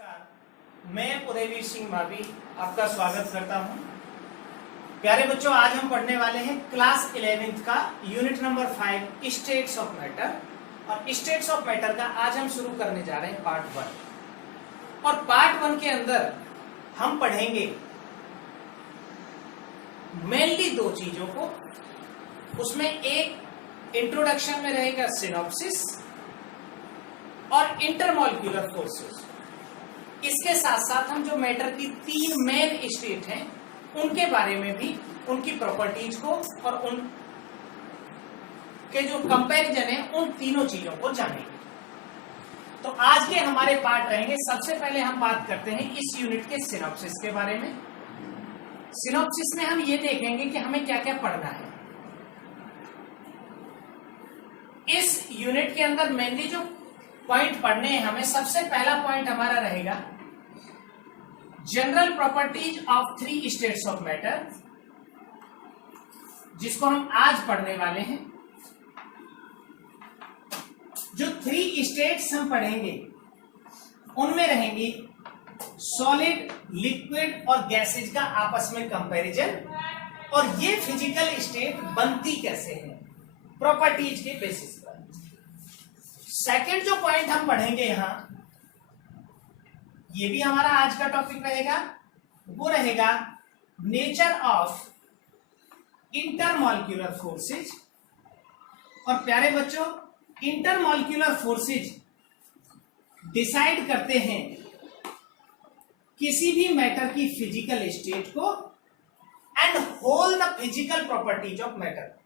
नमस्कार, मैं उदयवीर सिंह मावी आपका स्वागत करता हूं। प्यारे बच्चों, आज हम पढ़ने वाले हैं क्लास 11th का unit number 5 states of matter. और स्टेट्स ऑफ मैटर का आज हम शुरू करने जा रहे हैं पार्ट 1। और पार्ट 1 के अंदर हम पढ़ेंगे मेनली दो चीजों को। उसमें एक इंट्रोडक्शन में रहेगा सिनॉप्सिस और इंटरमॉलिक्यूलर फोर्सेस। इसके साथ साथ हम जो मैटर की तीन मेन स्टेट हैं उनके बारे में भी, उनकी प्रॉपर्टीज को और उन के जो कंपैरिजन है उन तीनों चीजों को जानेंगे। तो आज के हमारे पार्ट रहेंगे। सबसे पहले हम बात करते हैं इस यूनिट के सिनॉप्सिस के बारे में। सिनॉप्सिस में हम ये देखेंगे कि हमें क्या क्या पढ़ना है। इस यूनिट के अंदर मेनली जो पॉइंट पढ़ने हैं हमें, सबसे पहला पॉइंट हमारा रहेगा general properties of 3 states of matter, जिसको हम आज पढ़ने वाले हैं। जो 3 स्टेट्स हम पढ़ेंगे उनमें रहेंगी सॉलिड, लिक्विड और गैसेज का आपस में कंपैरिजन, और ये फिजिकल स्टेट बनती कैसे है प्रॉपर्टीज के बेसिस पर। सेकेंड जो पॉइंट हम पढ़ेंगे यहां, ये भी हमारा आज का टॉपिक रहेगा, वो रहेगा नेचर ऑफ इंटरमॉलिक्यूलर फोर्सेज। और प्यारे बच्चों, इंटरमॉलिक्यूलर फोर्सेज डिसाइड करते हैं किसी भी मैटर की फिजिकल स्टेट को and whole the physical properties of matter.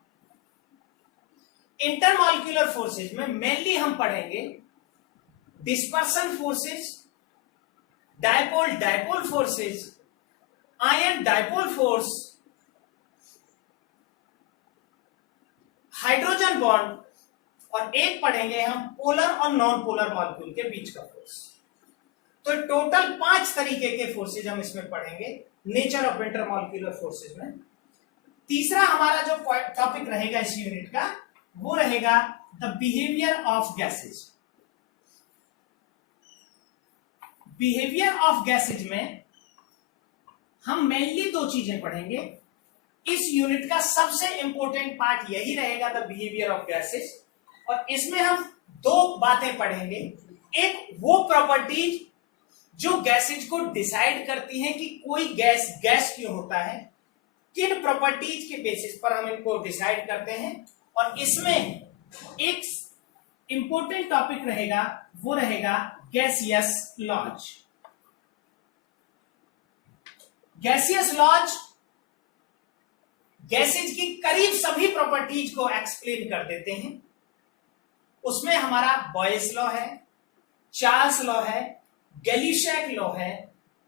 Intermolecular forces में मेनली हम पढ़ेंगे dispersion forces, dipole dipole forces, ion dipole force, hydrogen bond, और एक पढ़ेंगे हम पोलर और नॉन पोलर मॉलिक्यूल के बीच का फोर्स। तो टोटल 5 तरीके के फोर्सेज हम इसमें पढ़ेंगे नेचर ऑफ इंटरमॉलिक्यूलर फोर्सेज में। तीसरा हमारा जो टॉपिक रहेगा इस यूनिट का, वो रहेगा the behaviour of gases. Behaviour of gases में हम मेनली 2 चीजें पढ़ेंगे। इस यूनिट का सबसे इंपॉर्टेंट पार्ट यही रहेगा, द बिहेवियर ऑफ गैसेज। और इसमें हम 2 बातें पढ़ेंगे। एक वो प्रॉपर्टीज जो गैसेज को डिसाइड करती हैं कि कोई गैस गैस क्यों होता है, किन प्रॉपर्टीज के बेसिस पर हम इनको डिसाइड करते हैं। और इसमें एक इंपॉर्टेंट टॉपिक रहेगा, वो रहेगा gaseous laws. Gaseous laws gases की करीब सभी प्रॉपर्टीज को एक्सप्लेन कर देते हैं। उसमें हमारा बॉयस लॉ है, चार्ल्स लॉ है, गैलीशैक लॉ है,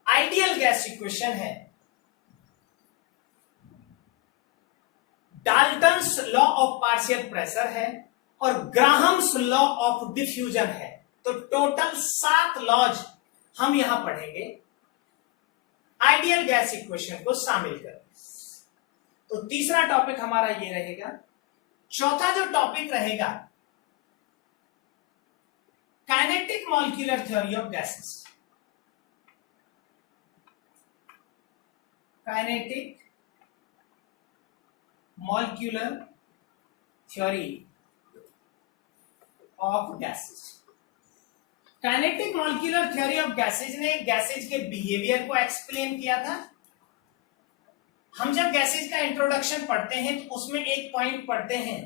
आइडियल गैस इक्वेशन है, Dalton's law of partial pressure है, और ग्राहम्स लॉ ऑफ डिफ्यूजन है। तो टोटल 7 लॉज हम यहां पढ़ेंगे आइडियल गैस इक्वेशन को शामिल कर। तो तीसरा टॉपिक हमारा ये रहेगा। चौथा जो टॉपिक रहेगा kinetic molecular theory of gases. Kinetic molecular theory of gases. Kinetic molecular theory of gases ने गैसेज के बिहेवियर को एक्सप्लेन किया था। हम जब गैसेज का इंट्रोडक्शन पढ़ते हैं तो उसमें एक पॉइंट पढ़ते हैं,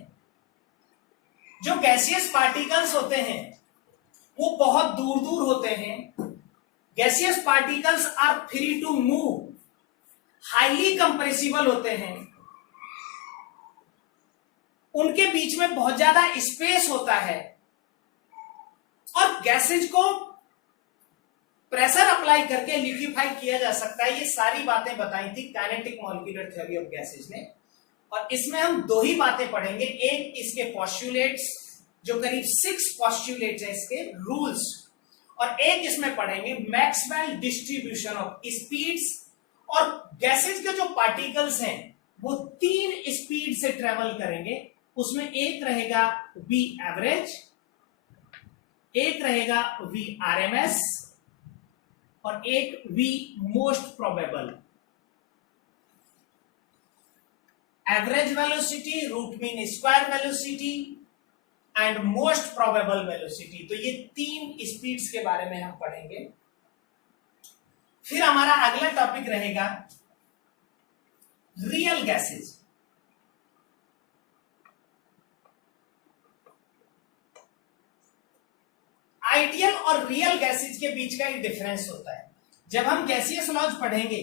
जो गैसियस पार्टिकल्स होते हैं वो बहुत दूर दूर होते हैं। Gaseous particles are free to move, highly compressible होते हैं, उनके बीच में बहुत ज्यादा स्पेस होता है, और गैसेज को प्रेशर अप्लाई करके लिक्विफाई किया जा सकता है। ये सारी बातें बताई थी kinetic molecular theory of gases ने। और इसमें हम 2 ही बातें पढ़ेंगे। एक इसके पोस्टुलेट्स, जो करीब 6 पोस्टुलेट्स हैं इसके रूल्स, और एक इसमें पढ़ेंगे मैक्सवेल डिस्ट्रीब्यूशन ऑफ स्पीड्स। और गैसेज के जो पार्टिकल्स हैं वो 3 स्पीड से ट्रेवल करेंगे। उसमें एक रहेगा v एवरेज, एक रहेगा v आरएमएस, और एक V most probable. Average velocity, root mean square velocity and most probable velocity. तो ये 3 स्पीड्स के बारे में हम पढ़ेंगे। फिर हमारा अगला टॉपिक रहेगा रियल गैसेज। आइडियल और रियल गैसेज के बीच का एक डिफरेंस होता है। जब हम गैसियस लॉज पढ़ेंगे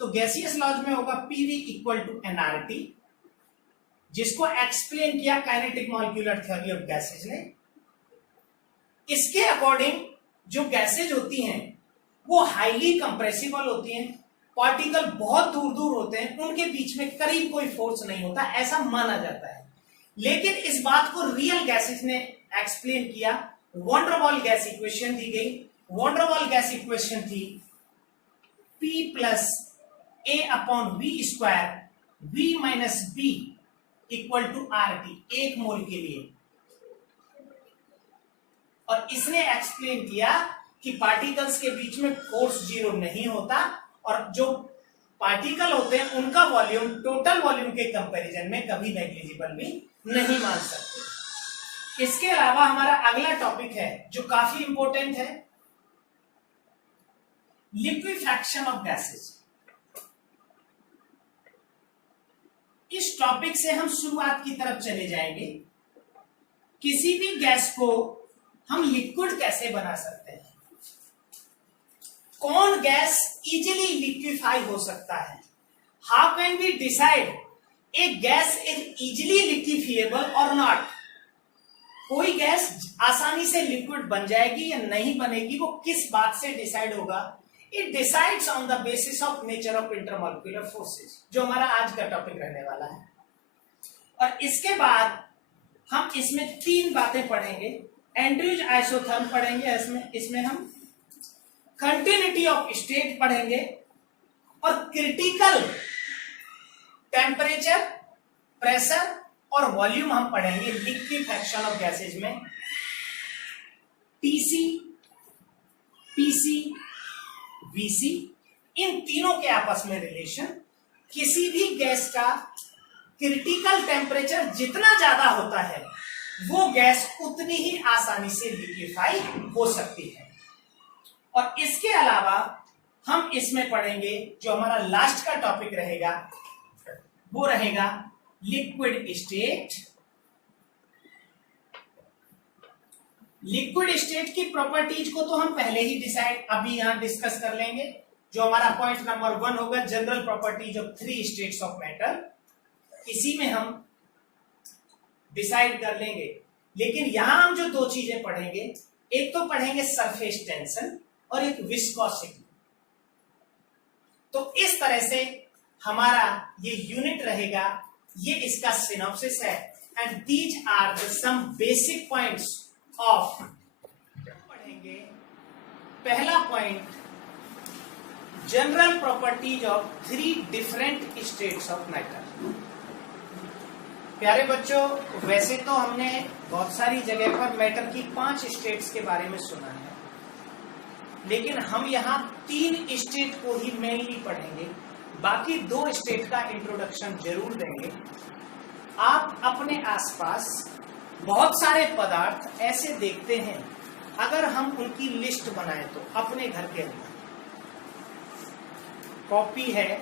तो गैसियस लॉज में होगा पीवी इक्वल टू एनआरटी, जिसको एक्सप्लेन किया kinetic molecular theory of gases ने। इसके अकॉर्डिंग जो गैसेज होती हैं वो हाईली कंप्रेसिबल होती हैं, पार्टिकल बहुत दूर दूर होते हैं, उनके बीच में करीब कोई फोर्स नहीं होता, ऐसा माना जाता है। लेकिन इस बात को रियल गैसेज ने एक्सप्लेन किया। Van der Waal gas equation दी गई। Van der Waal gas equation थी P plus A upon V square V minus B equal to RT, 1 mole के लिए। और इसने एक्सप्लेन किया कि पार्टिकल्स के बीच में फोर्स जीरो नहीं होता और जो पार्टिकल होते हैं उनका वॉल्यूम टोटल वॉल्यूम के कंपैरिजन में कभी नेग्लिजिबल भी नहीं मान सकते। इसके अलावा हमारा अगला टॉपिक है जो काफी इंपॉर्टेंट है, लिक्विफैक्शन ऑफ गैसेज। इस टॉपिक से हम शुरुआत की तरफ चले जाएंगे। किसी भी गैस को हम लिक्विड कैसे बना सकते हैं, कौन गैस इजीली लिक्विफाई हो सकता है, how can we decide a gas is easily liquefiable और नॉट। कोई गैस आसानी से लिक्विड बन जाएगी या नहीं बनेगी, वो किस बात से डिसाइड होगा? It decides on the basis of nature of intermolecular forces, जो हमारा आज का टॉपिक रहने वाला है। और इसके बाद हम इसमें 3 बातें पढ़ेंगे। एंड्रयूज आइसोथर्म पढ़ेंगे, इसमें हम कंटिन्यूटी ऑफ स्टेट पढ़ेंगे और क्रिटिकल टेम्परेचर, प्रेशर और वॉल्यूम हम पढ़ेंगे लिक्विफैक्शन ऑफ गैसेज में। टीसी, पीसी, वीसी, इन तीनों के आपस में रिलेशन। किसी भी गैस का क्रिटिकल टेम्परेचर जितना ज्यादा होता है वो गैस उतनी ही आसानी से लिक्विफाई हो सकती है। और इसके अलावा हम इसमें पढ़ेंगे जो हमारा लास्ट का टॉपिक रहेगा, वो रहेगा लिक्विड स्टेट। लिक्विड स्टेट की प्रॉपर्टीज को तो हम पहले ही अभी यहां डिस्कस कर लेंगे। जो हमारा पॉइंट नंबर 1 होगा, general properties of 3 states of matter, इसी में हम डिसाइड कर लेंगे। लेकिन यहां हम जो 2 चीजें पढ़ेंगे, एक तो पढ़ेंगे सरफेस टेंशन और एक विस्कोसिटी। तो इस तरह से हमारा ये यूनिट रहेगा, ये इसका सिनॉप्सिस है। And these are the some basic points of. पढ़ेंगे पहला point, general properties of 3 different states of matter. प्यारे बच्चों, वैसे तो हमने बहुत सारी जगह पर मैटर की 5 स्टेट्स के बारे में सुना है, लेकिन हम यहाँ 3 स्टेट को ही मेनली पढ़ेंगे, बाकी 2 स्टेट का इंट्रोडक्शन जरूर देंगे। आप अपने आसपास बहुत सारे पदार्थ ऐसे देखते हैं, अगर हम उनकी लिस्ट बनाएं तो अपने घर के अंदर कॉपी है,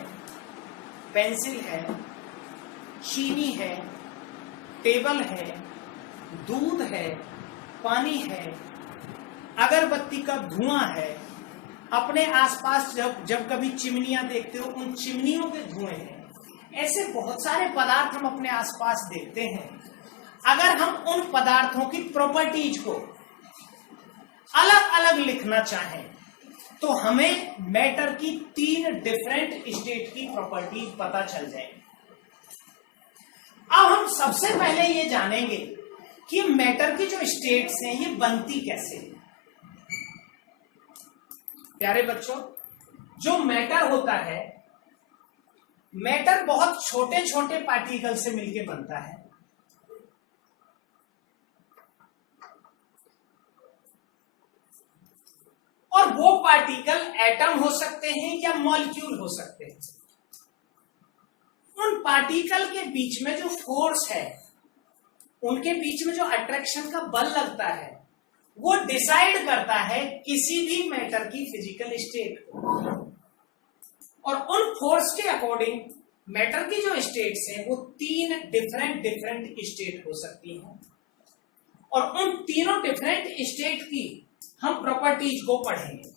पेंसिल है, चीनी है, टेबल है, दूध है, पानी है, अगरबत्ती का धुआं है। अपने आसपास जब कभी चिमनियां देखते हो, उन चिमनियों के धुएं हैं। ऐसे बहुत सारे पदार्थ हम अपने आसपास देखते हैं। अगर हम उन पदार्थों की प्रॉपर्टीज को अलग अलग लिखना चाहें तो हमें मैटर की 3 डिफरेंट स्टेट की प्रॉपर्टीज पता चल जाएगी। अब हम सबसे पहले ये जानेंगे कि मैटर की जो स्टेट्स हैं ये बनती कैसे है। प्यारे बच्चों, जो मैटर होता है, मैटर बहुत छोटे छोटे पार्टिकल से मिलकर बनता है। और और वो पार्टिकल एटम हो सकते हैं या मॉलिक्यूल हो सकते हैं। उन पार्टिकल के बीच में जो फोर्स है, उनके बीच में जो अट्रैक्शन का बल लगता है, वो डिसाइड करता है किसी भी मैटर की फिजिकल स्टेट को। और उन फोर्स के अकॉर्डिंग मैटर की जो स्टेट्स हैं वो 3 डिफरेंट स्टेट हो सकती हैं। और उन तीनों डिफरेंट स्टेट की हम प्रॉपर्टीज को पढ़ेंगे।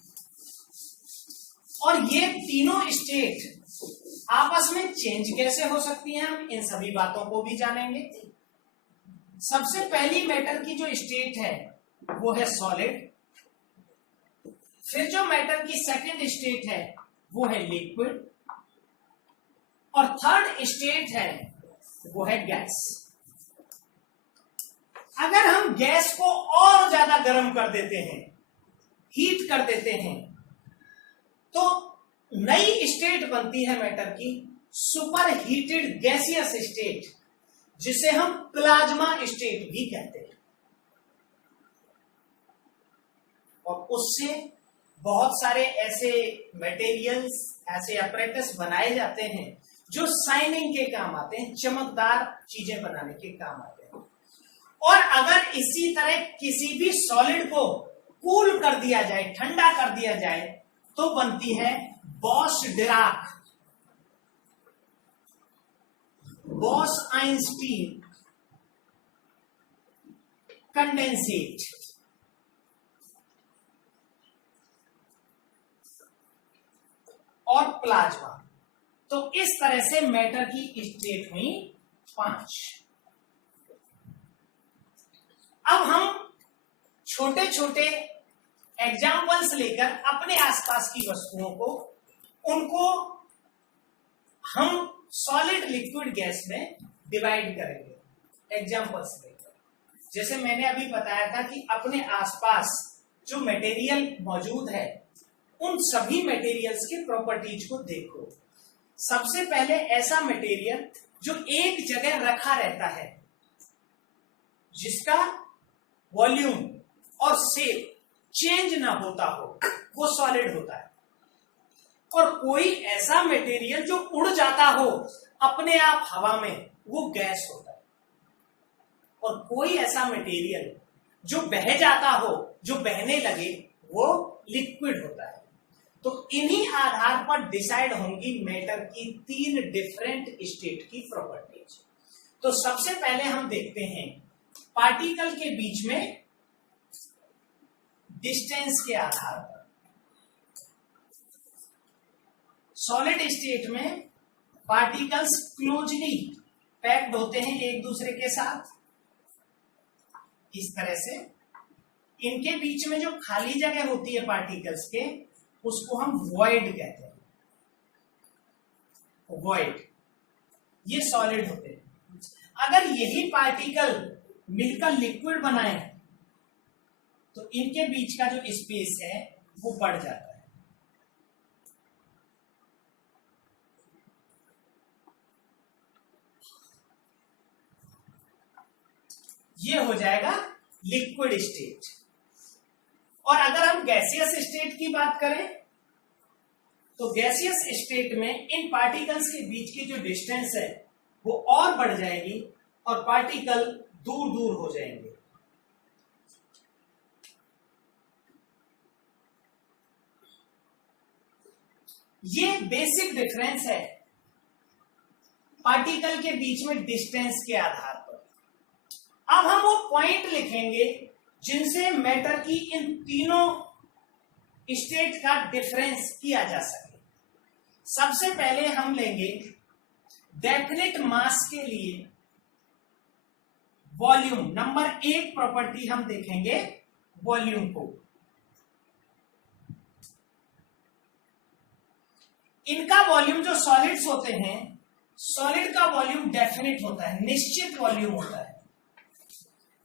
और ये तीनों स्टेट आपस में चेंज कैसे हो सकती हैं, हम इन सभी बातों को भी जानेंगे। सबसे पहली मैटर की जो स्टेट है वो है सॉलिड। फिर जो मैटर की सेकंड स्टेट है वो है लिक्विड। और थर्ड स्टेट है वो है गैस। अगर हम गैस को और ज्यादा गर्म कर देते हैं, हीट कर देते हैं, तो नई स्टेट बनती है मैटर की सुपर हीटेड गैसियस स्टेट, जिसे हम प्लाज्मा स्टेट भी कहते हैं। और उससे बहुत सारे ऐसे मटेरियल्स, ऐसे अपरेटस बनाए जाते हैं जो शाइनिंग के काम आते हैं, चमकदार चीजें बनाने के काम आते हैं। और अगर इसी तरह किसी भी सॉलिड को कूल कर दिया जाए, ठंडा कर दिया जाए, तो बनती है बॉस-डिराक, बॉस-आइंस्टीन कंडेंसेट। और प्लाज्मा। तो इस तरह से मैटर की स्टेट हुई 5। अब हम छोटे छोटे एग्जाम्पल्स लेकर अपने आसपास की वस्तुओं को, उनको हम सॉलिड, लिक्विड, गैस में डिवाइड करेंगे एग्जाम्पल्स लेकर। जैसे मैंने अभी बताया था कि अपने आसपास जो मटेरियल मौजूद है, उन सभी मटेरियल्स के प्रॉपर्टीज को देखो। सबसे पहले ऐसा मटेरियल जो एक जगह रखा रहता है, जिसका वॉल्यूम और शेप चेंज ना होता हो, वो सॉलिड होता है। और कोई ऐसा मटेरियल जो उड़ जाता हो अपने आप हवा में, वो गैस होता है। और कोई ऐसा मटेरियल जो बह जाता हो, जो बहने लगे, वो लिक्विड होता है। तो इन्हीं आधार पर डिसाइड होंगी मैटर की 3 डिफरेंट स्टेट की प्रॉपर्टीज। तो सबसे पहले हम देखते हैं पार्टिकल के बीच में डिस्टेंस के आधार पर। सॉलिड स्टेट में पार्टिकल्स क्लोजली पैक्ड होते हैं एक दूसरे के साथ, इस तरह से। इनके बीच में जो खाली जगह होती है पार्टिकल्स के, उसको हम वॉइड कहते हैं। वॉइड, ये सॉलिड होते हैं। अगर यही पार्टिकल मिलकर लिक्विड बनाए तो इनके बीच का जो स्पेस है वो बढ़ जाता है। ये हो जाएगा लिक्विड स्टेट। और अगर हम गैसियस स्टेट की बात करें, तो गैसियस स्टेट में इन पार्टिकल्स के बीच की जो डिस्टेंस है वो और बढ़ जाएगी और पार्टिकल दूर दूर हो जाएंगे। ये बेसिक डिफरेंस है पार्टिकल के बीच में डिस्टेंस के आधार पर। अब हम वो पॉइंट लिखेंगे जिनसे मैटर की इन तीनों स्टेट का डिफरेंस किया जा सके। सबसे पहले हम लेंगे डेफिनेट मास के लिए वॉल्यूम। नंबर 1 प्रॉपर्टी हम देखेंगे वॉल्यूम को। इनका वॉल्यूम, जो सॉलिड्स होते हैं, सॉलिड का वॉल्यूम डेफिनेट होता है, निश्चित वॉल्यूम होता है,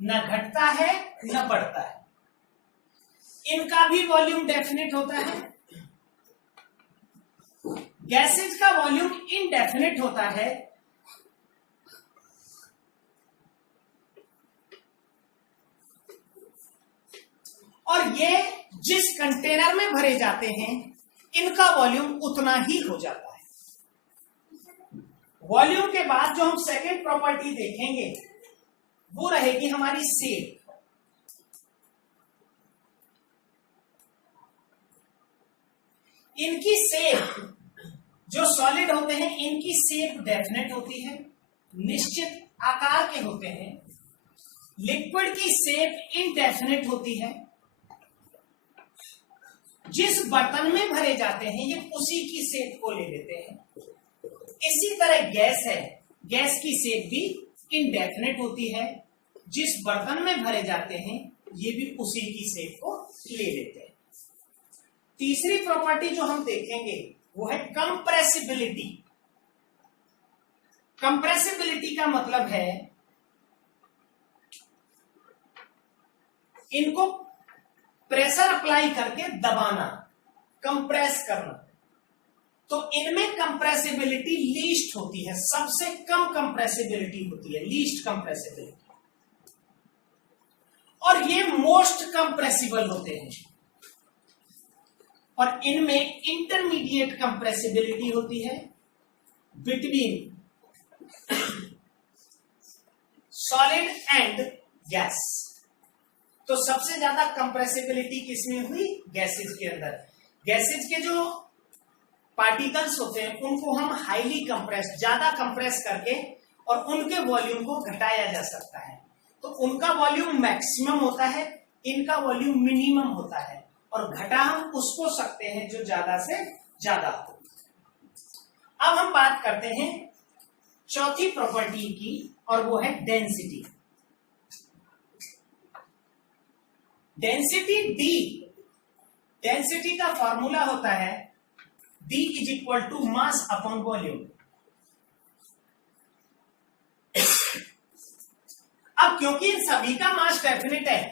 न घटता है न बढ़ता है। इनका भी वॉल्यूम डेफिनेट होता है। गैसेज का वॉल्यूम इनडेफिनेट होता है। और और ये जिस कंटेनर में भरे जाते हैं इनका वॉल्यूम उतना ही हो जाता है। वॉल्यूम के बाद जो हम सेकेंड प्रॉपर्टी देखेंगे वो रहेगी हमारी शेप। इनकी शेप, जो सॉलिड होते हैं इनकी शेप डेफिनेट होती है, निश्चित आकार के होते हैं। लिक्विड की शेप इनडेफिनेट होती है। जिस बर्तन में भरे जाते हैं ये उसी की शेप को ले लेते हैं। इसी तरह गैस है, गैस की शेप भी इनडेफिनेट होती है। जिस बर्तन में भरे जाते हैं ये भी उसी की शेप को ले लेते हैं। तीसरी प्रॉपर्टी जो हम देखेंगे वो है कंप्रेसिबिलिटी। कंप्रेसिबिलिटी का मतलब है इनको प्रेशर अप्लाई करके दबाना, कंप्रेस करना। तो इनमें कंप्रेसिबिलिटी लीस्ट होती है, सबसे कम कंप्रेसिबिलिटी होती है, लीस्ट कंप्रेसिबिलिटी। और ये मोस्ट कंप्रेसिबल होते हैं। और इनमें इंटरमीडिएट कंप्रेसिबिलिटी होती है बिटवीन सॉलिड एंड गैस। तो सबसे ज्यादा कंप्रेसिबिलिटी किसमें हुई? गैसेज के अंदर। गैसेज के जो पार्टिकल्स होते हैं उनको हम हाईली कंप्रेस, ज्यादा कंप्रेस करके और उनके वॉल्यूम को घटाया जा सकता है। तो उनका वॉल्यूम मैक्सिमम होता है, इनका वॉल्यूम मिनिमम होता है। और घटा हम उसको सकते हैं जो ज्यादा से ज्यादा हो। अब हम बात करते हैं चौथी प्रॉपर्टी की और वो है डेंसिटी। डेंसिटी डी, डेंसिटी का फॉर्मूला होता है D is equal to mass upon volume. अब क्योंकि इन सभी का मास डेफिनेट है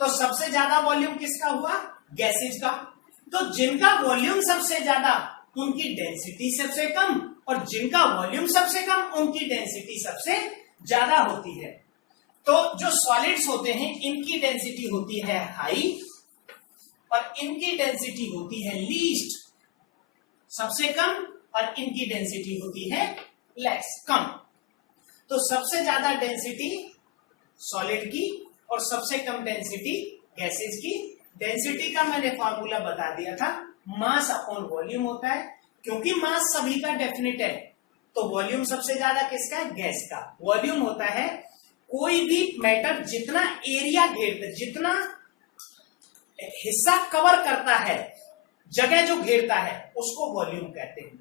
तो सबसे ज्यादा वॉल्यूम किसका हुआ? गैसेज का। तो जिनका वॉल्यूम सबसे ज्यादा उनकी डेंसिटी सबसे कम, और जिनका वॉल्यूम सबसे कम उनकी डेंसिटी सबसे ज्यादा होती है। तो जो सॉलिड्स होते हैं इनकी डेंसिटी होती है हाई और इनकी डेंसिटी होती है लीस्ट, सबसे कम, और इनकी डेंसिटी होती है लेस, कम। तो सबसे ज्यादा डेंसिटी सॉलिड की और सबसे कम डेंसिटी गैसेज की। डेंसिटी का मैंने फॉर्मूला बता दिया था, मास अपॉन वॉल्यूम होता है। क्योंकि मास सभी का डेफिनेट है तो वॉल्यूम सबसे ज्यादा किसका है? गैस का। वॉल्यूम होता है कोई भी मैटर जितना एरिया घेरता, जितना हिस्सा कवर करता है, जगह जो घेरता है उसको वॉल्यूम कहते हैं।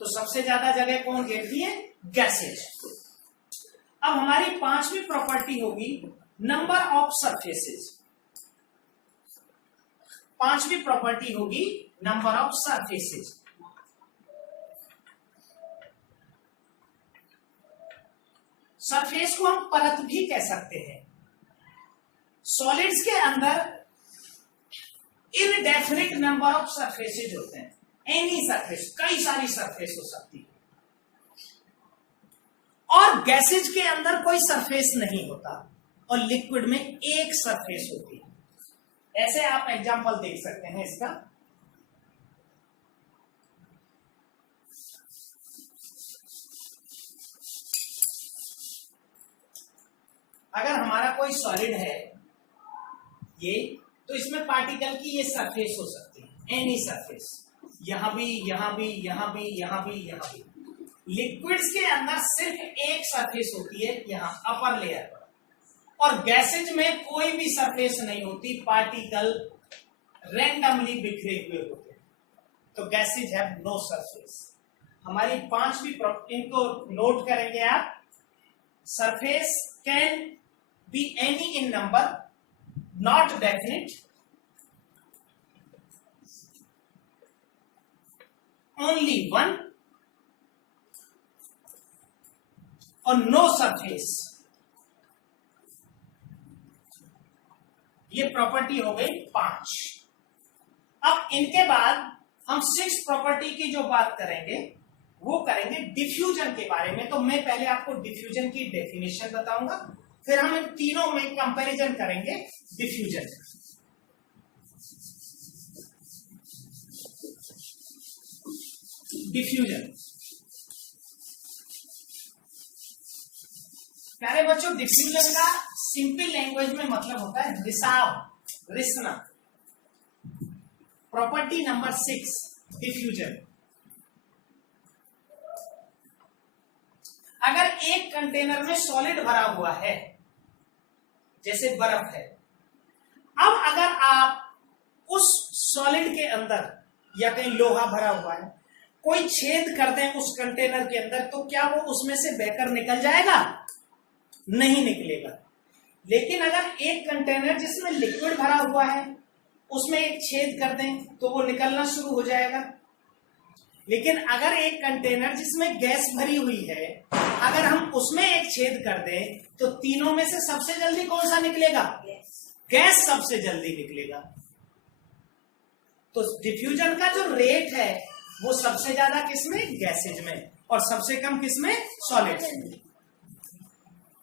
तो सबसे ज्यादा जगह कौन घेरती है? गैसेज। अब हमारी पांचवी प्रॉपर्टी होगी नंबर ऑफ सरफेसेस। पांचवी प्रॉपर्टी होगी नंबर ऑफ सरफेसेस। सरफेस को हम परत भी कह सकते हैं। सॉलिड्स के अंदर इनडेफिनिट नंबर ऑफ सरफेसेज होते हैं। एनी सरफेस, कई सारी सरफेस हो सकती है। और गैसेज के अंदर कोई सरफेस नहीं होता और लिक्विड में एक सरफेस होती है। ऐसे आप एग्जांपल देख सकते हैं इसका। अगर हमारा कोई सॉलिड है ये, तो इसमें पार्टिकल की ये सरफेस हो सकती है, एनी सरफेस, यहां भी, यहां भी, यहां भी, यहां भी, यहां भी। लिक्विड्स के अंदर सिर्फ एक सरफेस होती है, यहां अपर लेयर पर। और गैसेज में कोई भी सरफेस नहीं होती, पार्टिकल रैंडमली बिखरे हुए होते हैं। तो गैसेज हैव नो सरफेस। हमारी पांचवी, इनको नोट करेंगे आप। Surface can be any in number, not definite, only one, और नो सरफेस। ये प्रॉपर्टी हो गई 5। अब इनके बाद हम 6 प्रॉपर्टी की जो बात करेंगे वो करेंगे डिफ्यूजन के बारे में। तो मैं पहले आपको डिफ्यूजन की डेफिनेशन बताऊंगा, फिर हम इन तीनों में कंपैरिजन करेंगे डिफ्यूजन। डिफ्यूजन। प्यारे बच्चों, डिफ्यूजन का सिंपल लैंग्वेज में मतलब होता है रिसाव, रिसना। Property number 6, diffusion. अगर एक कंटेनर में सॉलिड भरा हुआ है, जैसे बर्फ है, अब अगर आप उस सॉलिड के अंदर या कहीं लोहा भरा हुआ है, कोई छेद कर दें उस कंटेनर के अंदर, तो क्या वो उसमें से बहकर निकल जाएगा? नहीं निकलेगा। लेकिन अगर एक कंटेनर जिसमें लिक्विड भरा हुआ है, उसमें एक छेद कर दें तो वो निकलना शुरू हो जाएगा। लेकिन अगर एक कंटेनर जिसमें गैस भरी हुई है, अगर हम उसमें एक छेद कर दें तो तीनों में से सबसे जल्दी कौन सा निकलेगा? गैस सबसे जल्दी निकलेगा। तो डिफ्यूजन का जो रेट है वो सबसे ज्यादा किसमें? गैसेज में, और सबसे कम किसमें? सॉलिड्स में।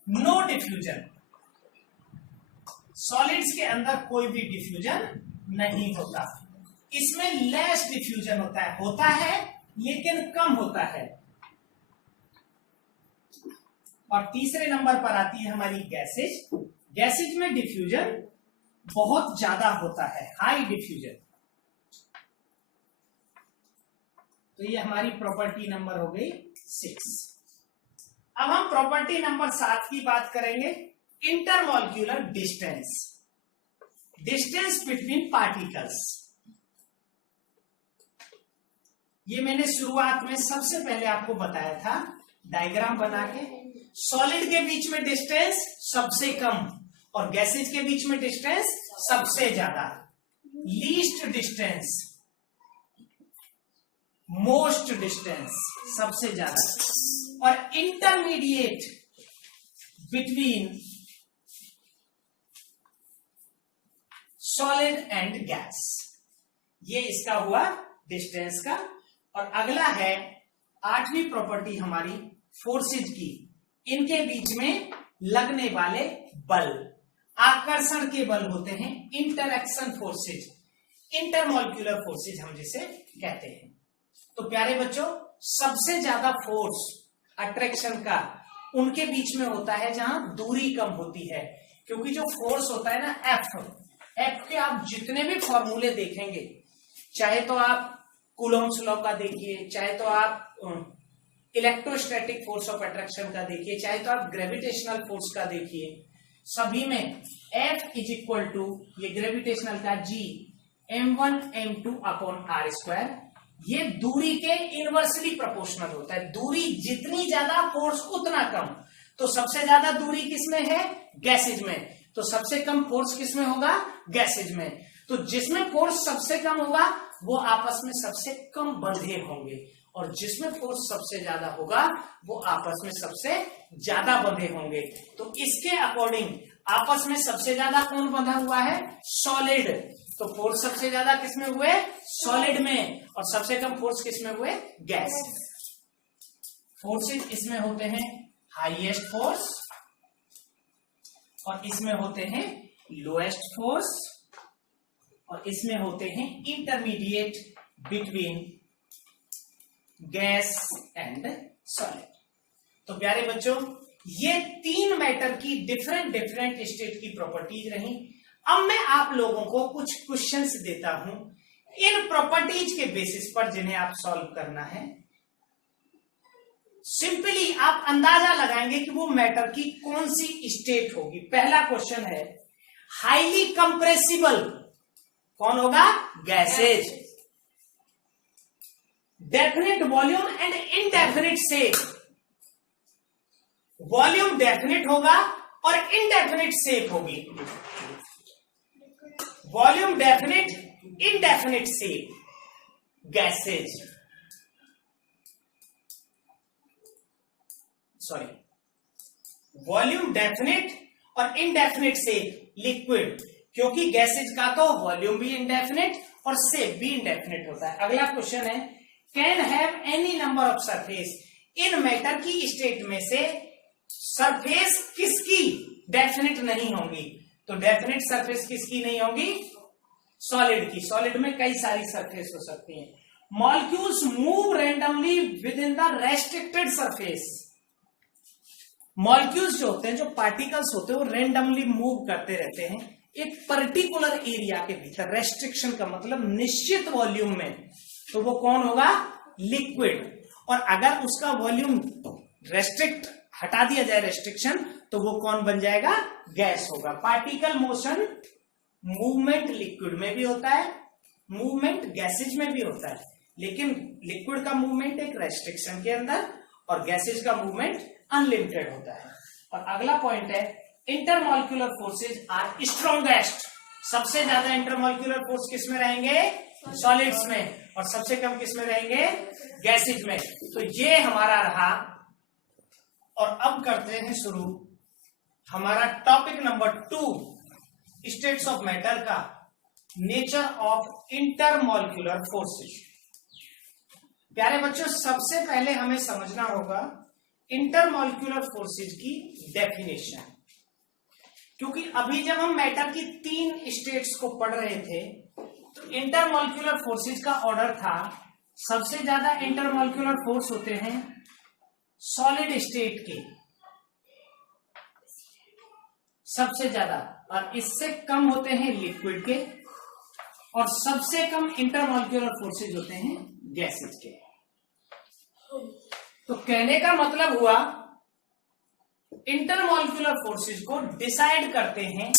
नो डिफ्यूजन, सॉलिड्स के अंदर कोई भी डिफ्यूजन नहीं होता। इसमें लेस डिफ्यूजन होता है लेकिन कम होता है। और तीसरे नंबर पर आती है हमारी गैसेज। गैसेज में डिफ्यूजन बहुत ज्यादा होता है, हाई डिफ्यूजन। तो ये हमारी प्रॉपर्टी नंबर हो गई 6। अब हम प्रॉपर्टी नंबर 7 की बात करेंगे, intermolecular distance, distance between particles. ये मैंने शुरुआत में सबसे पहले आपको बताया था, डायग्राम बना के। सॉलिड के बीच में डिस्टेंस सबसे कम और गैसेज के बीच में डिस्टेंस सबसे ज्यादा। लीस्ट डिस्टेंस, मोस्ट डिस्टेंस, सबसे ज्यादा। और intermediate between solid and gas, ये इसका हुआ डिस्टेंस का। और अगला है 8वीं प्रॉपर्टी हमारी फोर्सेज की, इनके बीच में लगने वाले बल, आकर्षण के बल होते हैं इंटरैक्शन फोर्सेज, इंटरमॉलिक्यूलर फोर्सेज हम जिसे कहते हैं। तो प्यारे बच्चों, सबसे ज्यादा फोर्स अट्रैक्शन का उनके बीच में होता है जहां दूरी कम होती है। क्योंकि जो फोर्स होता है ना एफ के आप जितने भी फॉर्मूले देखेंगे, चाहे तो आप कूलॉम्स लॉ का देखिए, चाहे तो आप इलेक्ट्रोस्टैटिक फोर्स ऑफ अट्रैक्शन का देखिए, चाहे तो आप ग्रेविटेशनल फोर्स का देखिए, सभी में F इज इक्वल टू ये ग्रेविटेशनल का G m1 m2 upon r square, ये दूरी के इनवर्सली प्रोपोर्शनल होता है। दूरी जितनी ज्यादा फोर्स उतना कम। तो सबसे ज्यादा दूरी किसमें है? गैसेज में। तो सबसे कम फोर्स किसमें होगा? गैसेज में। तो जिसमें फोर्स सबसे कम होगा वो आपस में सबसे कम बंधे होंगे, और जिसमें फोर्स सबसे ज्यादा होगा वो आपस में सबसे ज्यादा बंधे होंगे। तो इसके अकॉर्डिंग आपस में सबसे ज्यादा कौन बंधा हुआ है? सॉलिड। तो फोर्स सबसे ज्यादा किसमें हुए? सॉलिड में। और सबसे कम फोर्स किसमें हुए? गैस। फोर्सेज इसमें होते हैं हाईएस्ट फोर्स और इसमें होते हैं लोएस्ट फोर्स और इसमें होते हैं intermediate between gas and solid. तो प्यारे बच्चों, ये 3 मैटर की डिफरेंट स्टेट की प्रॉपर्टीज रही। अब मैं आप लोगों को कुछ क्वेश्चंस देता हूं इन प्रॉपर्टीज के बेसिस पर, जिन्हें आप सॉल्व करना है। सिंपली आप अंदाजा लगाएंगे कि वो मैटर की कौन सी स्टेट होगी। पहला क्वेश्चन है, हाईली कंप्रेसिबल कौन होगा? Gases. Definite volume and indefinite shape, volume definite होगा और इनडेफिनेट शेप होगी। Volume definite, indefinite shape, gases. Sorry, volume definite और इनडेफिनेट शेप लिक्विड, क्योंकि गैसेज का तो वॉल्यूम भी इंडेफिनेट और शेप भी इंडेफिनेट होता है। अगला क्वेश्चन है, can have any number of surface, in matter की स्टेट में से सरफेस किसकी डेफिनेट नहीं होंगी? तो डेफिनेट सरफेस किसकी नहीं होगी? सॉलिड की। सॉलिड में कई सारी सरफेस हो सकती हैं। Molecules move randomly with in the restricted surface. Molecules जो होते हैं, जो पार्टिकल्स होते हैं, वो रैंडमली मूव करते रहते हैं एक पर्टिकुलर एरिया के भीतर। रेस्ट्रिक्शन का मतलब निश्चित वॉल्यूम में, तो वो कौन होगा? लिक्विड। और अगर उसका वॉल्यूम रेस्ट्रिक्ट हटा दिया जाए, रेस्ट्रिक्शन, तो वो कौन बन जाएगा? गैस होगा। पार्टिकल मोशन मूवमेंट लिक्विड में भी होता है, मूवमेंट गैसेज में भी होता है, लेकिन लिक्विड का मूवमेंट एक रेस्ट्रिक्शन के अंदर और गैसेज का मूवमेंट अनलिमिटेड होता है। और अगला पॉइंट है इंटरमॉलिक्यूलर फोर्सेज आर स्ट्रॉन्गेस्ट। सबसे ज्यादा इंटरमॉलिक्यूलर फोर्स किस में रहेंगे? सॉलिड्स में। और सबसे कम किस में रहेंगे? गैसेज में। तो ये हमारा रहा। और अब करते हैं शुरू हमारा topic number 2, states of matter का नेचर ऑफ इंटरमॉलिक्यूलर फोर्सेज। प्यारे बच्चों, सबसे पहले हमें समझना होगा इंटरमॉलिक्यूलर फोर्सेज की डेफिनेशन, क्योंकि अभी जब हम मैटर की 3 स्टेट्स को पढ़ रहे थे तो इंटरमॉलिक्यूलर फोर्सेज का ऑर्डर था, सबसे ज्यादा इंटरमॉलिक्यूलर फोर्स होते हैं सॉलिड स्टेट के, सबसे ज्यादा, और इससे कम होते हैं लिक्विड के, और सबसे कम इंटरमॉलिक्यूलर फोर्सेज होते हैं गैसेज के। तो कहने का मतलब हुआ इंटरमॉलिक्यूलर फोर्सेज को डिसाइड करते हैं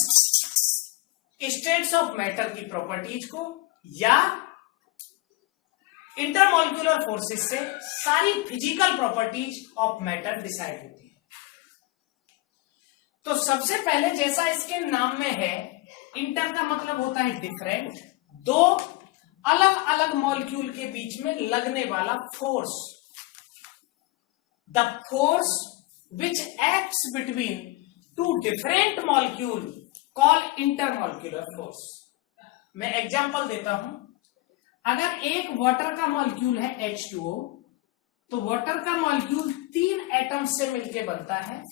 स्टेट्स ऑफ मैटर की प्रॉपर्टीज को, या इंटरमॉलिक्यूलर फोर्सेज से सारी physical properties of matter decide होती है। तो सबसे पहले, जैसा इसके नाम में है, इंटर का मतलब होता है डिफरेंट, दो अलग अलग मॉलिक्यूल के बीच में लगने वाला force. The force which acts between two different molecule called intermolecular force। मैं एग्जांपल देता हूं। अगर एक वाटर का मॉलिक्यूल है H2O, तो वाटर का मॉलिक्यूल 3 एटम से मिलकर बनता है,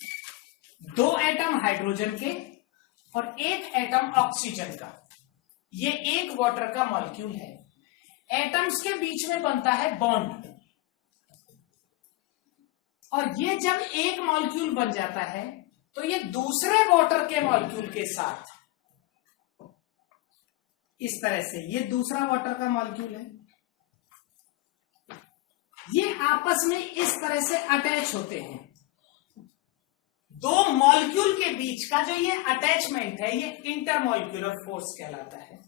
2 एटम हाइड्रोजन के और 1 एटम ऑक्सीजन का। ये एक वाटर का मॉलिक्यूल है। एटम्स के बीच में बनता है बॉन्ड, और ये जब एक मॉलिक्यूल बन जाता है तो ये दूसरे वाटर के मॉलिक्यूल के साथ इस तरह से, ये दूसरा वाटर का मॉलिक्यूल है, ये आपस में इस तरह से अटैच होते हैं। दो मॉलिक्यूल के बीच का जो ये अटैचमेंट है, ये इंटरमॉलिक्यूलर फोर्स कहलाता है।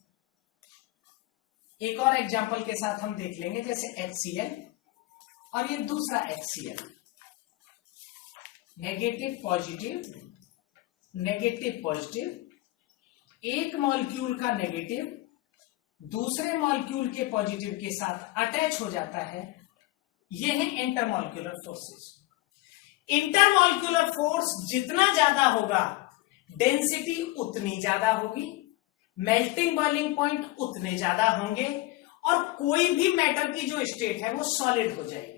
एक और एग्जांपल के साथ हम देख लेंगे, जैसे HCl और ये दूसरा HCl, negative positive, negative positive. एक मॉलिक्यूल का नेगेटिव दूसरे मॉलिक्यूल के पॉजिटिव के साथ अटैच हो जाता है, ये है इंटरमॉलिक्यूलर फोर्सेस। इंटरमॉलिक्यूलर फोर्स जितना ज्यादा होगा, डेंसिटी उतनी ज्यादा होगी, मेल्टिंग बॉइलिंग पॉइंट उतने ज्यादा होंगे, और कोई भी मैटर की जो स्टेट है वो सॉलिड हो जाएगी।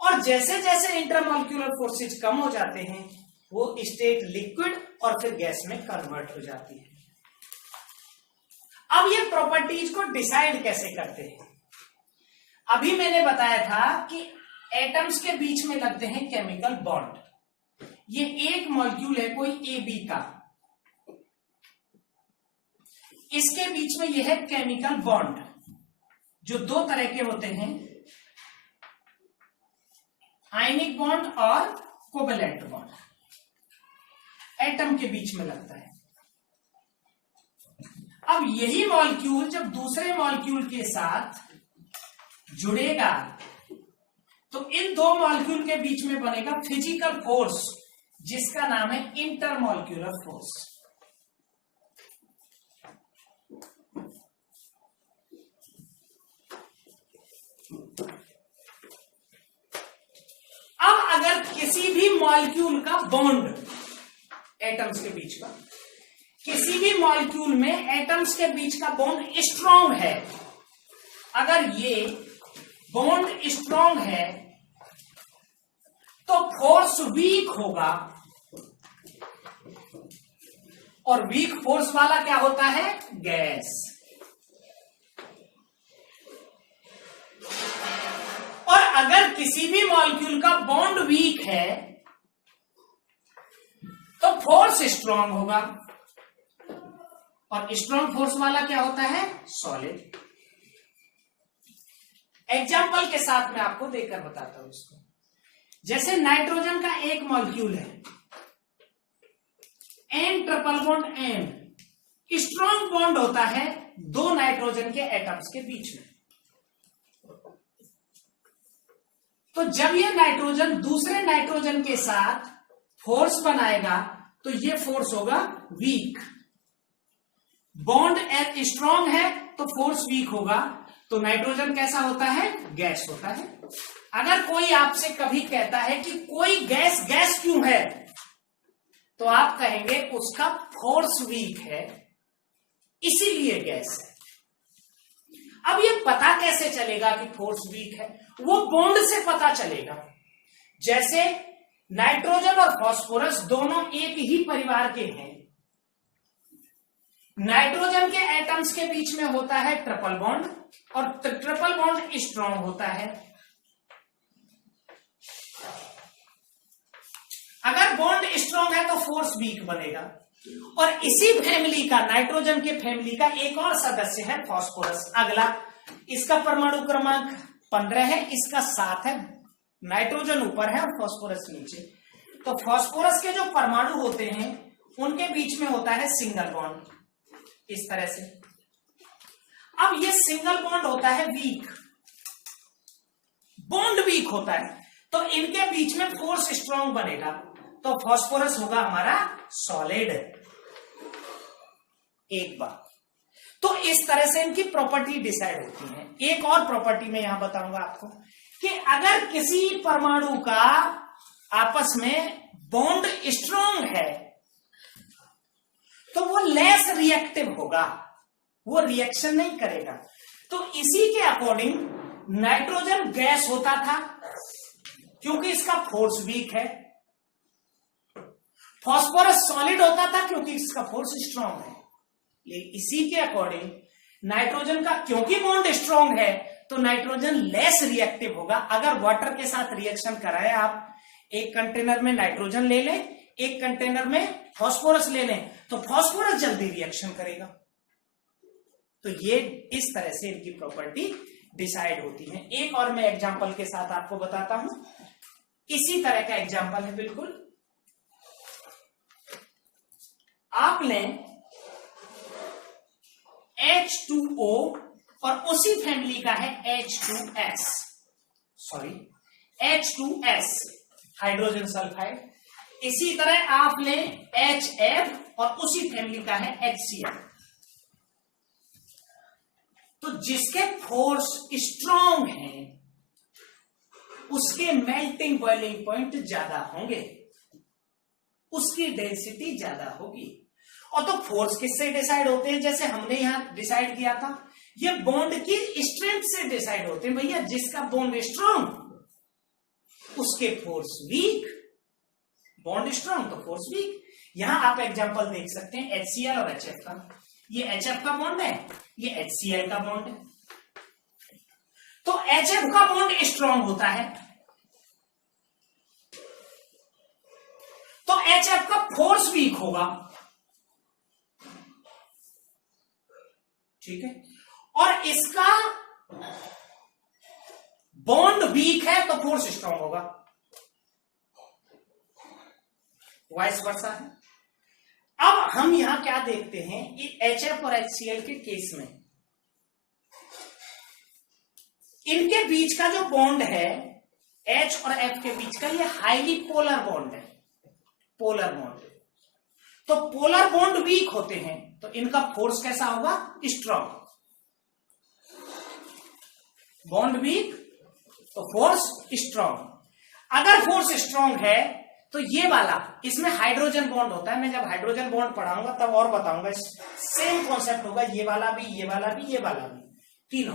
और जैसे जैसे इंटरमॉलिक्यूलर फोर्सेज कम हो जाते हैं, वो स्टेट लिक्विड और फिर गैस में कन्वर्ट हो जाती है। अब ये प्रॉपर्टीज को डिसाइड कैसे करते हैं? अभी मैंने बताया था कि एटम्स के बीच में लगते हैं केमिकल बॉन्ड। ये एक मॉलिक्यूल है कोई AB का, इसके बीच में यह है केमिकल बॉन्ड, जो 2 तरह के होते हैं, आयनिक बॉन्ड और कोवेलेंट बॉन्ड, एटम के बीच में लगता है। अब यही मॉलिक्यूल जब दूसरे मॉलिक्यूल के साथ जुड़ेगा, तो इन 2 मॉलिक्यूल के बीच में बनेगा फिजिकल फोर्स, जिसका नाम है इंटरमॉलिक्यूलर फोर्स। अब अगर किसी भी मॉलिक्यूल का बॉन्ड, एटम्स के बीच का, किसी भी मॉलिक्यूल में एटम्स के बीच का बॉन्ड स्ट्रॉन्ग है, अगर ये बॉन्ड स्ट्रॉन्ग है तो फोर्स वीक होगा, और वीक फोर्स वाला क्या होता है? गैस। किसी भी मॉलिक्यूल का बॉन्ड वीक है तो फोर्स स्ट्रांग होगा, और स्ट्रांग फोर्स वाला क्या होता है? सॉलिड। एग्जाम्पल के साथ मैं आपको देकर बताता हूं इसको। जैसे नाइट्रोजन का एक मॉलिक्यूल है N triple bond N, strong bond होता है दो नाइट्रोजन के एटम्स के बीच में। तो जब ये नाइट्रोजन दूसरे नाइट्रोजन के साथ फोर्स बनाएगा तो ये फोर्स होगा वीक। बॉन्ड N स्ट्रांग है तो फोर्स वीक होगा, तो नाइट्रोजन कैसा होता है? गैस होता है। अगर कोई आपसे कभी कहता है कि कोई गैस गैस क्यों है, तो आप कहेंगे उसका फोर्स वीक है इसीलिए गैस है। अब ये पता कैसे चलेगा कि फोर्स वीक है? वो बॉन्ड से पता चलेगा। जैसे नाइट्रोजन और फास्फोरस दोनों एक ही परिवार के हैं। नाइट्रोजन के एटम्स के बीच में होता है ट्रिपल बॉन्ड, और ट्रिपल बॉन्ड स्ट्रांग होता है। अगर बॉन्ड स्ट्रांग है तो फोर्स वीक बनेगा। और इसी फैमिली का, नाइट्रोजन के फैमिली का एक और सदस्य है फास्फोरस। अगला, इसका परमाणु क्रमांक 15 है, इसका 7 है। नाइट्रोजन ऊपर है और फास्फोरस नीचे। तो फास्फोरस के जो परमाणु होते हैं उनके बीच में होता है सिंगल बॉन्ड, इस तरह से। अब ये सिंगल बॉन्ड होता है वीक, बॉन्ड वीक होता है, तो इनके बीच में फोर्स स्ट्रांग बनेगा, तो फास्फोरस होगा हमारा सॉलिड। एक बार तो इस तरह से इनकी प्रॉपर्टी डिसाइड होती है। एक और प्रॉपर्टी मैं यहां बताऊंगा आपको कि अगर किसी परमाणु का आपस में बॉन्ड स्ट्रांग है तो वो लेस रिएक्टिव होगा, वो रिएक्शन नहीं करेगा। तो इसी के अकॉर्डिंग नाइट्रोजन गैस होता था क्योंकि इसका फोर्स वीक है। फास्फोरस सॉलिड होता था क्योंकि इसका फोर्स स्ट्रांग है। लेकिन इसी के अकॉर्डिंग नाइट्रोजन का क्योंकि बॉन्ड स्ट्रांग है तो नाइट्रोजन लेस रिएक्टिव होगा। अगर वाटर के साथ रिएक्शन कराए आप, एक कंटेनर में नाइट्रोजन ले लें, एक कंटेनर में फास्फोरस ले लें, तो फास्फोरस जल्दी रिएक्शन करेगा। तो ये इस तरह से इनकी प्रॉपर्टी डिसाइड होती है। एक और मैं एग्जांपल के साथ आपको बताता हूं। इसी तरह का एग्जांपल है बिल्कुल। आप लें H2O और उसी फैमिली का है H2S, sorry H2S hydrogen sulphide. इसी तरह आप लें HF और उसी फैमिली का है HCl। तो जिसके फोर्स स्ट्रांग हैं उसके मेल्टिंग बॉइलिंग पॉइंट ज्यादा होंगे, उसकी डेंसिटी ज्यादा होगी। और तो फोर्स किससे डिसाइड होते हैं? जैसे हमने यहां डिसाइड किया था, ये बॉन्ड की स्ट्रेंथ से डिसाइड होते हैं। भैया जिसका बॉन्ड स्ट्रांग उसके फोर्स वीक, बॉन्ड स्ट्रांग तो फोर्स वीक। यहां आप एग्जांपल देख सकते हैं HCl और HF का। ये HF का बॉन्ड है, ये HCl का बॉन्ड है। तो HF का बॉन्ड स्ट्रांग होता है तो HF का फोर्स वीक होगा, ठीक है। और इसका बॉन्ड वीक है तो फोर्स स्ट्रांग होगा, वाइस वर्सा है। अब हम यहां क्या देखते हैं कि HF और HCl के केस में इनके बीच का जो बॉन्ड है H और F के बीच का, ये हाईली पोलर बॉन्ड है, पोलर बॉन्ड। तो पोलर बॉन्ड वीक होते हैं तो इनका फोर्स कैसा होगा? स्ट्रांग। बॉन्ड वीक तो फोर्स स्ट्रांग। अगर फोर्स स्ट्रांग है तो ये वाला, इसमें हाइड्रोजन बॉन्ड होता है। मैं जब हाइड्रोजन बॉन्ड पढ़ाऊंगा तब और बताऊंगा। सेम कॉन्सेप्ट होगा, ये वाला भी, ये वाला भी, ये वाला भी, तीनों।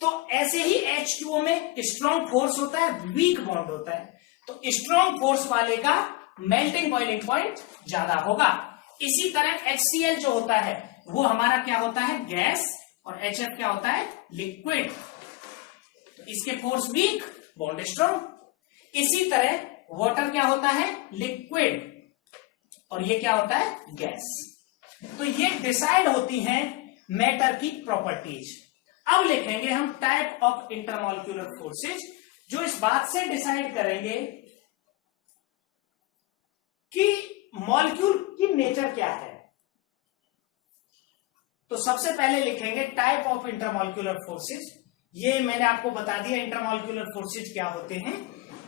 तो ऐसे ही H2O में स्ट्रांग फोर्स होता है, वीक बॉन्ड होता है। तो स्ट्रांग फोर्स वाले का मेल्टिंग बॉइलिंग पॉइंट ज्यादा होगा। इसी तरह HCl जो होता है वो हमारा क्या होता है? गैस। और HF क्या होता है? लिक्विड। तो इसके फोर्स वीक बॉन्ड स्ट्रॉन्ग। इसी तरह वाटर क्या होता है, लिक्विड, और ये क्या होता है, गैस। तो ये डिसाइड होती हैं मैटर की प्रॉपर्टीज। अब लिखेंगे हम टाइप ऑफ इंटरमॉलिक्यूलर फोर्सेज, जो इस बात से डिसाइड करेंगे कि मॉलिक्यूल की नेचर क्या है। तो सबसे पहले लिखेंगे टाइप ऑफ इंटरमॉलिक्यूलर फोर्सेज। ये मैंने आपको बता दिया इंटरमॉलिक्यूलर फोर्सेज क्या होते हैं,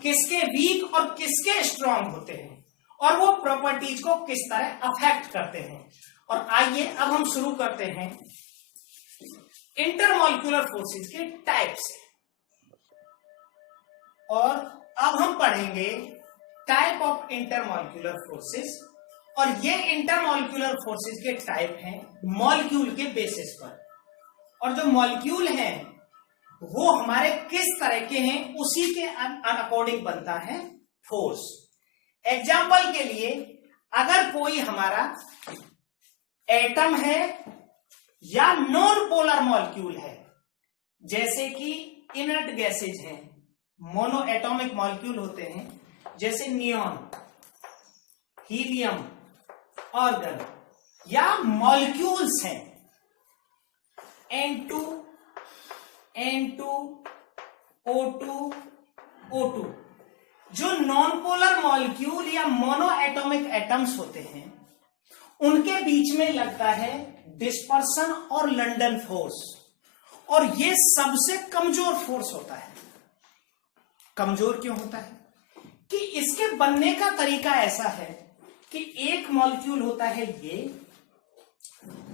किसके वीक और किसके स्ट्रांग होते हैं, और वो प्रॉपर्टीज को किस तरह अफेक्ट करते हैं। और आइए अब हम शुरू करते हैं इंटरमॉलिक्यूलर फोर्सेज के टाइप से। और अब हम पढ़ेंगे टाइप ऑफ इंटरमॉलिक्यूलर फोर्सेज, और ये इंटरमॉलिक्यूलर फोर्सेज के टाइप हैं मॉलिक्यूल के बेसिस पर। और जो मॉलिक्यूल हैं वो हमारे किस तरह के हैं, उसी के अकॉर्डिंग बनता है फोर्स। एग्जाम्पल के लिए, अगर कोई हमारा एटम है या नॉन पोलर मॉलिक्यूल है, जैसे कि इनर्ट गैसेज हैं, मोनो एटॉमिक मॉलिक्यूल होते हैं, जैसे नियॉन, हीलियम, ऑर्गन, या मॉलिक्यूल्स हैं N2, O2, O2, जो नॉन पोलर मॉलिक्यूल या मोनो एटॉमिक एटम्स होते हैं, उनके बीच में लगता है डिस्पर्सन और लंडन फोर्स, और ये सबसे कमजोर फोर्स होता है। कमजोर क्यों होता है? कि इसके बनने का तरीका ऐसा है कि एक मॉलिक्यूल होता है ये,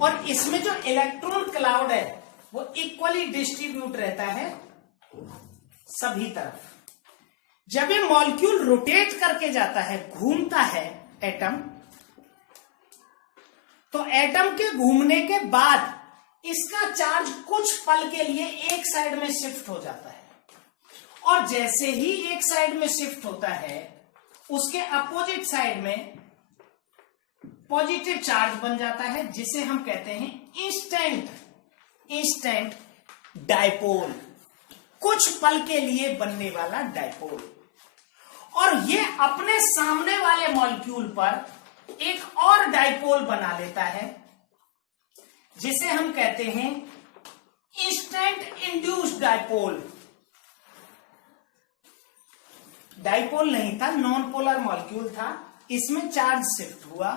और इसमें जो इलेक्ट्रॉन क्लाउड है वो इक्वली डिस्ट्रीब्यूट रहता है सभी तरफ। जब ये मॉलिक्यूल रोटेट करके जाता है, घूमता है एटम, तो एटम के घूमने के बाद इसका चार्ज कुछ पल के लिए एक साइड में शिफ्ट हो जाता है, और जैसे ही एक साइड में शिफ्ट होता है, उसके अपोजिट साइड में पॉजिटिव चार्ज बन जाता है, जिसे हम कहते हैं इंस्टेंट डाइपोल, कुछ पल के लिए बनने वाला डाइपोल। और ये अपने सामने वाले मॉलिक्यूल पर एक और डाइपोल बना लेता है, जिसे हम कहते हैं इंस्टेंट इंड्यूस्ड डाइपोल। डाइपोल नहीं था, नॉन पोलर मॉलिक्यूल था, इसमें चार्ज शिफ्ट हुआ,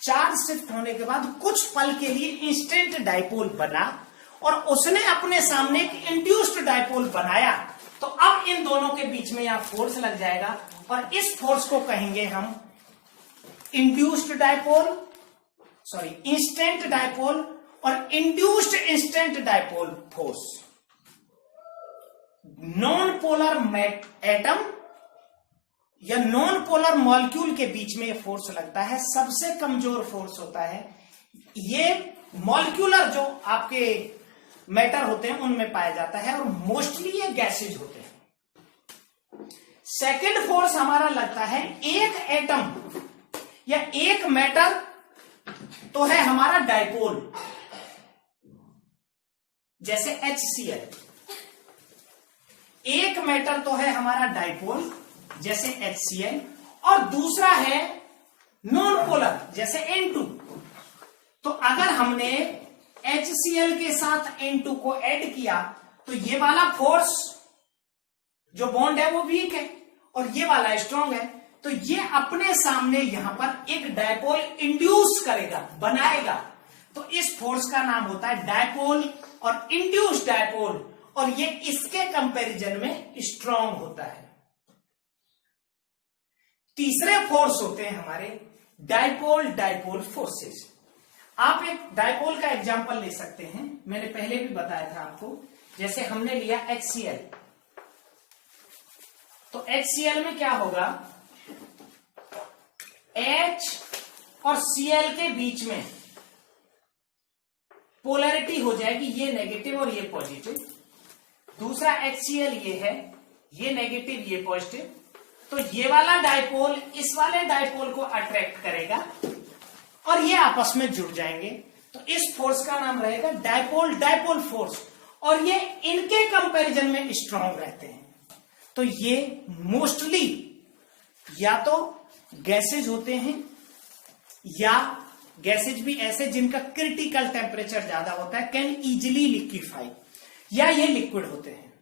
चार्ज शिफ्ट होने के बाद कुछ पल के लिए इंस्टेंट डाइपोल बना, और उसने अपने सामने एक इंड्यूस्ड डाइपोल बनाया। तो अब इन दोनों के बीच में यहां फोर्स लग जाएगा, और इस फोर्स को कहेंगे हम इंड्यूस्ड डाइपोल, इंस्टेंट डाइपोल, और induced instant dipole force. Non polar atom या नॉन पोलर मॉलिक्यूल के बीच में ये फोर्स लगता है, सबसे कमजोर फोर्स होता है। ये मॉलिक्यूलर जो आपके मैटर होते हैं उनमें पाया जाता है, और मोस्टली ये गैसेज होते हैं। सेकेंड फोर्स हमारा लगता है एक एटम या एक मैटर तो है हमारा डाइपोल, जैसे HCl। एक मैटर तो है हमारा डाइपोल, जैसे HCl, और दूसरा है नॉन पोलर, जैसे N2। तो अगर हमने HCl के साथ N2 को ऐड किया, तो ये वाला फोर्स जो बॉन्ड है वो वीक है, और ये वाला स्ट्रांग है। तो ये अपने सामने यहां पर एक डाइपोल इंड्यूस करेगा, बनाएगा। तो इस फोर्स का नाम होता है डाइपोल और इंड्यूस डाइपोल, और ये इसके कंपैरिजन में स्ट्रांग होता है। तीसरे फोर्स होते हैं हमारे डाइपोल डाइपोल फोर्सेस। आप एक डाइपोल का एग्जांपल ले सकते हैं, मैंने पहले भी बताया था आपको। जैसे हमने लिया HCl, तो HCl में क्या होगा, H और Cl के बीच में पोलैरिटी हो जाएगी, ये नेगेटिव और ये पॉजिटिव। दूसरा HCl ये है, ये नेगेटिव ये पॉजिटिव। तो ये वाला डाइपोल इस वाले डाइपोल को अट्रैक्ट करेगा, और ये आपस में जुड़ जाएंगे। तो इस फोर्स का नाम रहेगा डाइपोल डाइपोल फोर्स, और ये इनके कंपैरिजन में स्ट्रांग रहते हैं। तो ये मोस्टली या तो गैसेज होते हैं या गैसेज भी ऐसे जिनका क्रिटिकल टेम्परेचर ज्यादा होता है, कैन इजिली लिक्विफाई, या ये लिक्विड होते हैं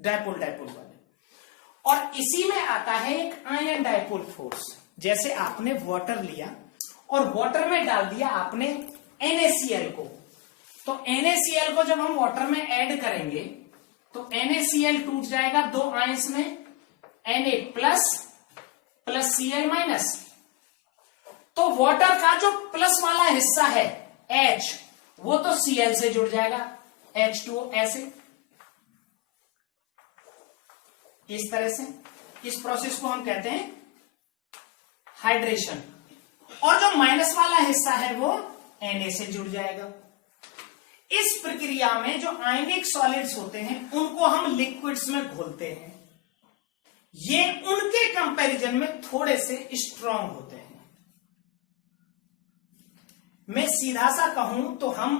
डायपोल डायपोल वाले। और इसी में आता है एक आयन डायपोल फोर्स। जैसे आपने वाटर लिया और वाटर में डाल दिया आपने NaCl को, तो NaCl को जब हम वाटर में ऐड करेंगे तो NaCl टूट जाएगा दो आयंस में, Na plus plus Cl minus. तो वाटर का जो प्लस वाला हिस्सा है H, वो तो Cl से जुड़ जाएगा, H2O ऐसे, इस तरह से। इस प्रोसेस को हम कहते हैं हाइड्रेशन। और जो माइनस वाला हिस्सा है वो Na से जुड़ जाएगा। इस प्रक्रिया में जो आयनिक सॉलिड्स होते हैं उनको हम लिक्विड्स में घोलते हैं। ये उनके कंपैरिजन में थोड़े से स्ट्रांग होते हैं। मैं सीधा सा कहूं तो हम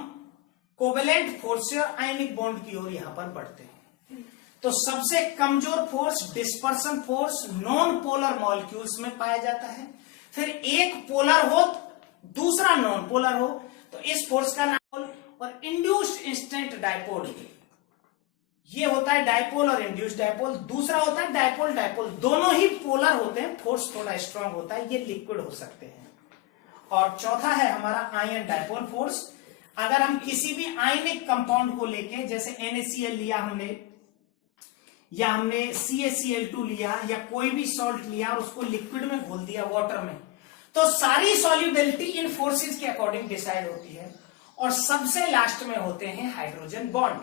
कोवेलेंट फोर्स से और आयनिक बॉन्ड की ओर यहां पर बढ़ते हैं। तो सबसे कमजोर force dispersion force non polar molecules में पाया जाता है। फिर एक पोलर हो दूसरा नॉन पोलर हो तो इस फोर्स का नाम, और इंड्यूस्ड इंस्टेंट डायपोल, ये होता है डायपोल और इंड्यूस्ड डायपोल। दूसरा होता है डायपोल डायपोल, दोनों ही पोलर होते हैं, फोर्स थोड़ा स्ट्रांग होता है, ये लिक्विड हो सकते हैं। और चौथा है हमारा आयन डायपोल फोर्स। अगर हम किसी भी आयनिक कंपाउंड को लेके, जैसे NaCl लिया हमने, या हमने CaCl2 लिया, या कोई भी सॉल्ट लिया और उसको लिक्विड में घोल दिया वाटर में, तो सारी सॉल्युबिलिटी इन फोर्सेस के अकॉर्डिंग डिसाइड होती है। और सबसे लास्ट में होते हैं हाइड्रोजन बॉन्ड।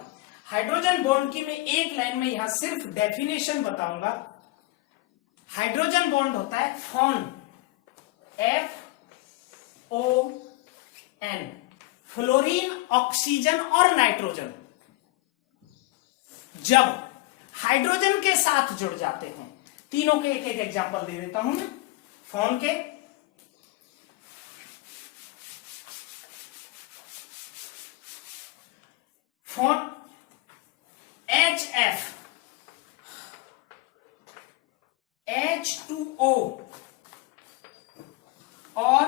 हाइड्रोजन बॉन्ड की मैं एक लाइन में यहां सिर्फ डेफिनेशन बताऊंगा। हाइड्रोजन बॉन्ड होता है FON, FON, फ्लोरीन, ऑक्सीजन और नाइट्रोजन। जब हाइड्रोजन के साथ जुड़ जाते हैं, तीनों के एक एक एग्जांपल दे देता हूं मैं। FON के FON HF, H2O और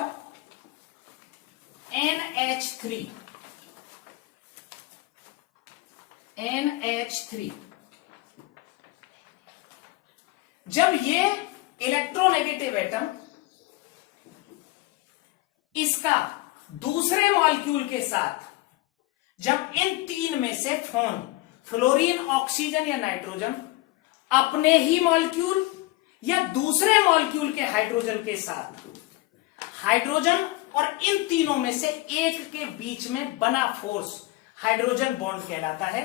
NH3, जब ये इलेक्ट्रोनेगेटिव एटम इसका दूसरे मॉलिक्यूल के साथ, जब इन तीन में से FON, फ्लोरीन, ऑक्सीजन या नाइट्रोजन, अपने ही मॉलिक्यूल या दूसरे मॉलिक्यूल के हाइड्रोजन के साथ, हाइड्रोजन और इन तीनों में से एक के बीच में बना फोर्स हाइड्रोजन बॉन्ड कहलाता है।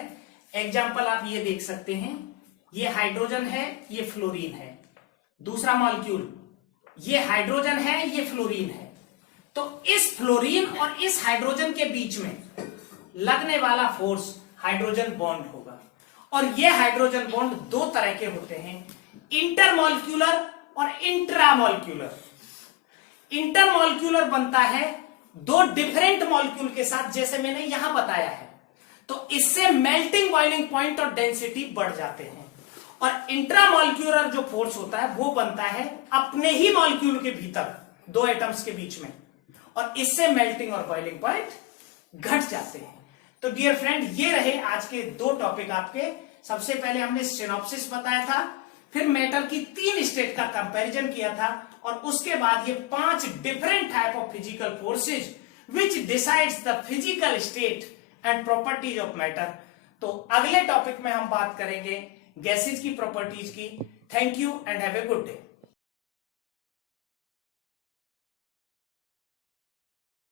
एग्जाम्पल आप ये देख सकते हैं, ये हाइड्रोजन है, ये फ्लोरीन है, दूसरा मॉलिक्यूल, ये हाइड्रोजन है, ये फ्लोरीन है। तो इस फ्लोरीन और इस हाइड्रोजन के बीच में लगने वाला फोर्स हाइड्रोजन बॉन्ड होगा। और ये हाइड्रोजन बॉन्ड दो तरह के होते हैं, इंटरमॉलिक्यूलर और इंट्रामॉलिक्यूलर। इंटरमॉलिक्यूलर बनता है दो डिफरेंट मॉलिक्यूल के साथ, जैसे मैंने यहां बताया है, तो इससे मेल्टिंग बॉइलिंग पॉइंट और डेंसिटी बढ़ जाते हैं। और इंट्रामॉलिक्यूलर जो फोर्स होता है वो बनता है अपने ही मॉलिक्यूल के भीतर दो एटम्स के बीच में, और इससे मेल्टिंग और बॉइलिंग पॉइंट घट जाते हैं। तो डियर फ्रेंड, ये रहे आज के दो टॉपिक आपके। सबसे पहले हमने सिनॉप्सिस बताया था, फिर मेटल की 3 स्टेट का कंपैरिजन किया था, और उसके बाद ये 5 different type of physical forces which decides the physical state and properties of matter. तो अगले टॉपिक में हम बात करेंगे गैसेज की प्रॉपर्टीज की। Thank you and have a good day.